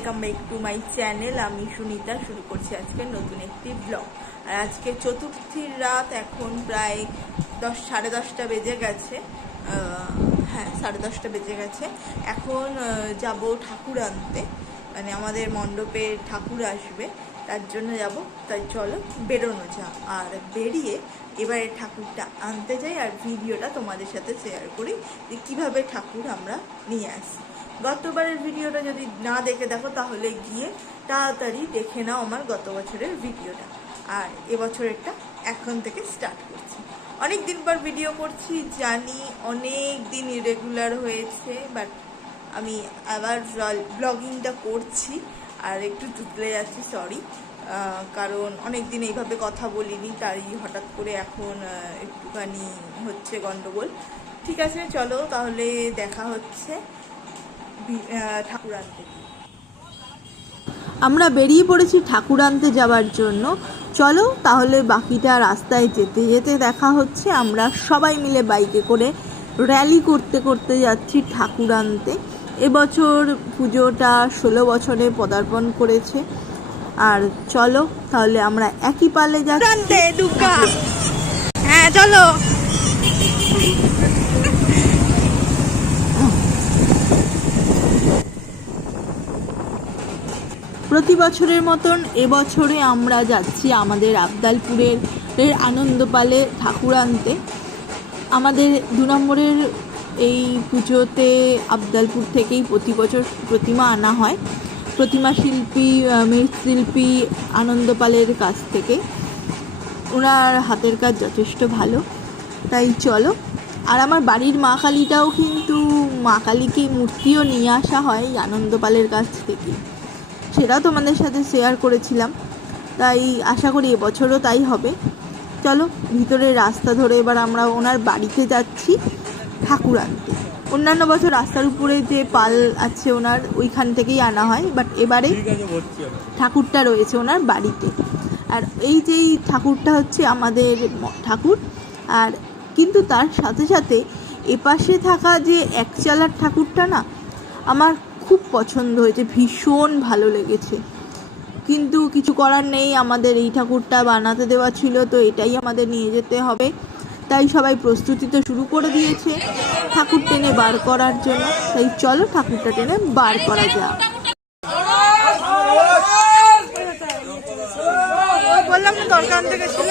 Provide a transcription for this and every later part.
Welcome back to my channel. আমি সুনিতা শুরু করছি আজকে নতুন একটি ব্লগ। আর আজকে চতুর্থীর রাত, এখন প্রায় 10-10:30 বেজে গেছে। হ্যাঁ, 10:30 বেজে গেছে। এখন যাব ঠাকুর আনতে, মানে আমাদের মণ্ডপে ঠাকুর আসবে, তার জন্য যাব। তাই চলো বেরোনো যাক, আর বেরিয়ে এবারে ঠাকুরটা আনতে যাই আর ভিডিওটা তোমাদের সাথে শেয়ার করি যে কীভাবে ঠাকুর আমরা নিয়ে আসি। গতবারের ভিডিওটা যদি না দেখে দেখো তাহলে গিয়ে তাড়াতাড়ি দেখে নাও আমার গত বছরের ভিডিওটা, আর এবছরেরটা এখন থেকে স্টার্ট করছি। অনেক দিন পর ভিডিও করছি জানি, অনেক দিন ইরেগুলার হয়েছে, বাট আমি আবার ব্লগিংটা করছি আর একটু তুতলে যাচ্ছি, সরি। কারণ অনেক দিন এইভাবে কথা বলিনি, তাই হঠাৎ করে এখন একটুখানি হচ্ছে গন্ডগোল। ঠিক আছে, চলো তাহলে দেখা হচ্ছে ঠাকুর আনতে। আমরা বেরিয়ে পড়েছি ঠাকুর আনতে যাওয়ার জন্য। চলো তাহলে বাকিটা রাস্তায় যেতে যেতে দেখা হচ্ছে। আমরা সবাই মিলে বাইকে করে র্যালি করতে করতে যাচ্ছি ঠাকুর আনতে। এবছর পুজোটা 16 বছরে পদার্পণ করেছে। আর চলো তাহলে আমরা একই পালে যাচ্ছি। হ্যাঁ চলো। প্রতি বছরের মতন এবছরে আমরা যাচ্ছি আমাদের আবদালপুরের আনন্দপালে ঠাকুর আনতে। আমাদের 2 নম্বরের এই পুজোতে আবদালপুর থেকেই প্রতি বছর প্রতিমা আনা হয়, প্রতিমা শিল্পী মৃৎশিল্পী আনন্দপালের কাছ থেকে। ওনার হাতের কাজ যথেষ্ট ভালো, তাই চলো। আর আমার বাড়ির মা কালীটাও কিন্তু, মা কালীকে মূর্তিও নিয়ে আসা হয় আনন্দপালের কাছ থেকে, সেটাও তোমাদের সাথে শেয়ার করেছিলাম। তাই আশা করি এবছরও তাই হবে। চলো ভিতরের রাস্তা ধরে এবার আমরা ওনার বাড়িতে যাচ্ছি ঠাকুর আনতে। অন্যান্য বছর রাস্তার উপরে যে পাল আছে ওনার, ওইখান থেকেই আনা হয়, বাট এবারে ঠাকুরটা রয়েছে ওনার বাড়িতে। আর এই যে ঠাকুরটা হচ্ছে আমাদের ঠাকুর, আর কিন্তু তার সাথে সাথে এপাশে থাকা যে একচালার ঠাকুরটা না, আমার খুব পছন্দ হয়েছে, ভীষণ ভালো লেগেছে। কিন্তু কিছু করার নেই, আমাদের এই ঠাকুরটা বানাতে দেওয়া ছিল, তো এটাই আমাদের নিয়ে যেতে হবে। তাই সবাই প্রস্তুতি তো শুরু করে দিয়েছে ঠাকুর টেনে বার করার জন্য। তাই চলো ঠাকুরটা টেনে বার করা যাক। বললাম না দরকার থেকে ছিল।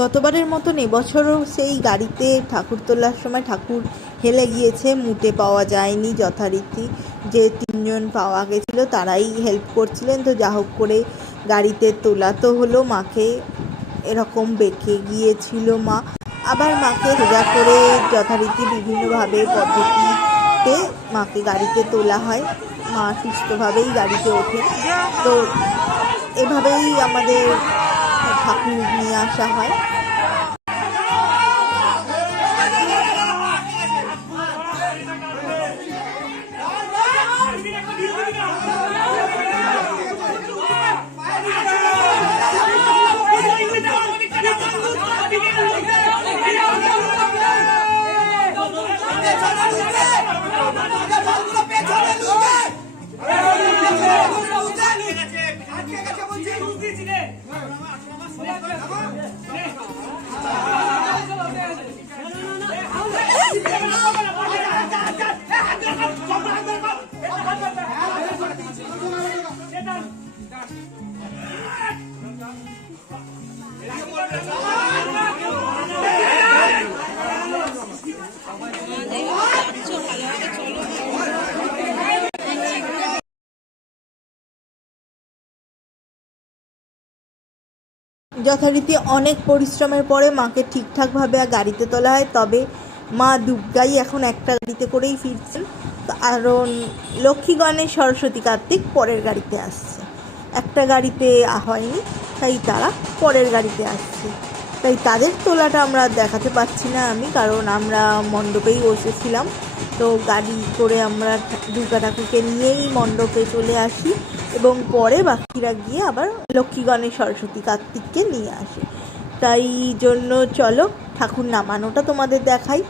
গতবারের মতন এবছরও সেই গাড়িতে ঠাকুর তোলার সময় ঠাকুর হেলে গিয়েছে, মুটে পাওয়া যায়নি যথারীতি। যে 3 জন পাওয়া গেছিলো তারাই হেল্প করছিলেন, তো যা হোক করে গাড়িতে তোলা তো হলো। মাকে এরকম বেঁকে গিয়েছিল মা, আবার মাকে সোজা করে যথারীতি বিভিন্নভাবে পদ্ধতিতে মাকে গাড়িতে তোলা হয়। মা সুস্থভাবেই গাড়িতে ওঠেন। তো এভাবেই আমাদের ঠাকুর নিয়ে আসা হয়। যথারীতি অনেক পরিশ্রমের পরে মাকে ঠিকঠাকভাবে গাড়িতে তোলা হয়। তবে মা দুর্গাই এখন একটা গাড়িতে করেই ফিরছেন, কারণ লক্ষ্মী গণেশ সরস্বতী কার্তিক পরের গাড়িতে আসছে। একটা গাড়িতে হয়নি, তাই তারা পরের গাড়িতে আসছে। তাই তাদের তোলাটা আমরা দেখাতে পারছি না আমি, কারণ আমরা মণ্ডপেই বসেছিলাম। তো গাড়ি করে আমরা দুর্গা ঠাকুরকে নিয়েই মণ্ডপে চলে আসি এবং পরে বাকিরা গিয়ে আবার লক্ষ্মী গণেশ সরস্বতী কার্তিককে নিয়ে আসে। তাই জন্য চলো ঠাকুর নামানোটা তোমাদের দেখাই।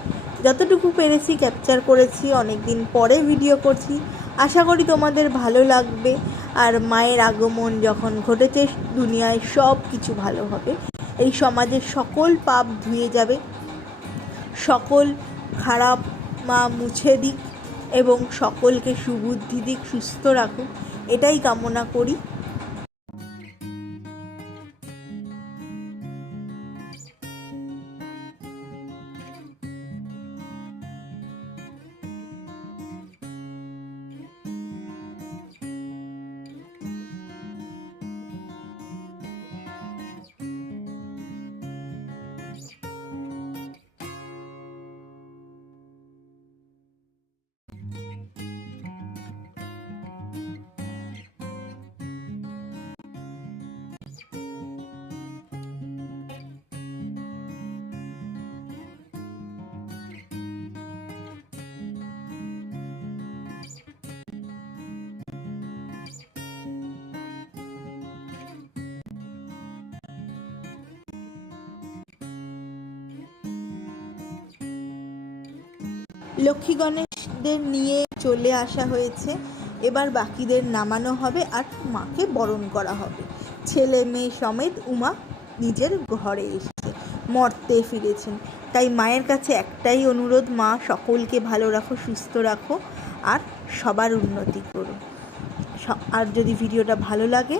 যতটুকু পেরেছি ক্যাপচার করেছি, অনেক দিন পরে ভিডিও করছি, আশা করি তোমাদের ভালো লাগবে। আর মায়ের আগমন যখন ঘটেছে, দুনিয়ায় সব কিছু ভালো হবে। এই সমাজের সকল পাপ ধুয়ে যাবে, সকল খারাপ মা মুছে দিক এবং সকলকে সুবুদ্ধি দিক, সুস্থ রাখুক, এটাই কামনা করি। লক্ষ্মী গণেশদের নিয়ে চলে আসা হয়েছে, এবার বাকিদের নামানো হবে আর মাকে বরণ করা হবে। ছেলে মেয়ে সমেত উমা নিজের ঘরে এসেছে, মর্তে ফিরেছেন। তাই মায়ের কাছে একটাই অনুরোধ, মা সকলকে ভালো রাখো, সুস্থ রাখো আর সবার উন্নতি করো। আর যদি ভিডিওটা ভালো লাগে